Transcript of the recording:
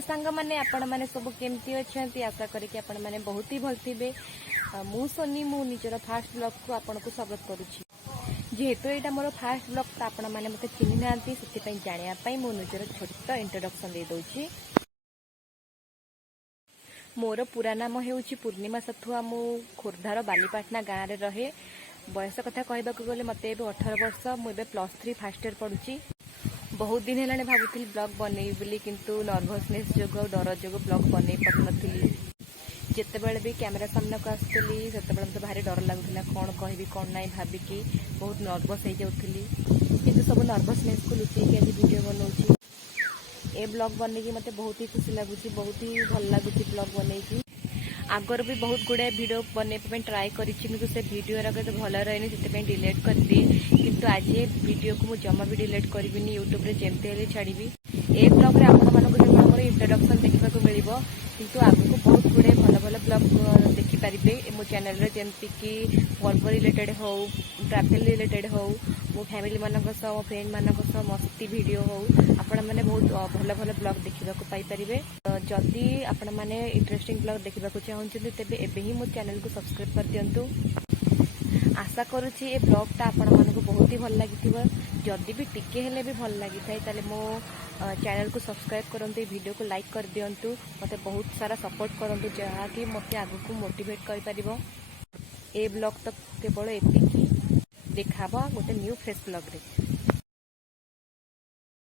Hello सांग मैंने आपण मैंने सब केमती अच्छा आशा करके आपण मैंने बहुत ही भल थे। मु सोनी मु निजर फास्ट ब्लॉग को आपन को स्वागत करुच्ची। जेहेतु यहाँ मोर फास्ट ब्लॉग तो आपण मैंने मत चिन्ह ना से जानापी मु निजर छोट इंट्रोडक्शन दे दूची। मोर पूरा नाम हूँ पूर्णिमा सथुआ। मु खोर्धार बालीपाटना गाँव में रहे। बयस कथा कहवाक गले मत 18 वर्ष। मुझे +3 फास्ट इयर पढ़ुची। बहुत दिन है भावुली ब्लॉग बनई बोली किंतु नर्भसनेस जो डर जो ब्लॉग बनई पार्टी। जितेबाला भी कैमेरा सामना को आसुली से तो भारी डर लगुला कौन कहबी कौन ना भाविकी बहुत नर्भस हो जाऊली। किंतु सब नर्भसनेस को लुचेक आज वीडियो बनाऊँ। ए ब्लॉग बनई मत बहुत ही खुशी लगुच, बहुत ही भल लगुच ब्लॉग बनई। आगर भी बहुत गुड़े वीडियो बनवाई ट्राए करी से वीडियो तो भल रही से डिलीट कर दिए। किंतु आज वीडियो को मुझे जमा भी डिलीट करी यूट्यूब रे जमती हेले छाड़ी। ए ब्लॉग रे आप मोर इंट्रोडक्शन देखा मिल किंतु आगे को बहुत गुड़े भल भल ब्लॉग देखिपारे मो चैनल रे जमती कि पर्व रिलेटेड हो, ट्रैवल रिलेटेड हो, मो फैमिली मानक मो फ्रेंड मानक मस्ती वीडियो हो आपण मैंने बहुत भल भल ब्लॉग देखा पाइपर। जदि आपण मैंने इंटरेस्टिंग ब्लॉग देखा चाहते तेज एबे ही मो चैनल को सब्सक्राइब कर दिंतु। आशा करुँची ए ब्लॉगटा आपण मानक बहुत ही भल लगी। जदि भी टिके हेले भी भल लगी थाए मो चैनल को सब्सक्राइब करंतु, वीडियो को लाइक कर दिंतु, मते बहुत सारा सपोर्ट करंतु जहाँकि मते आगु को मोटिवेट कर पारिबो। ए ब्लॉग तक केवल एतिकी देखाबो गोटे न्यू फ्रेश ब्लॉग रे।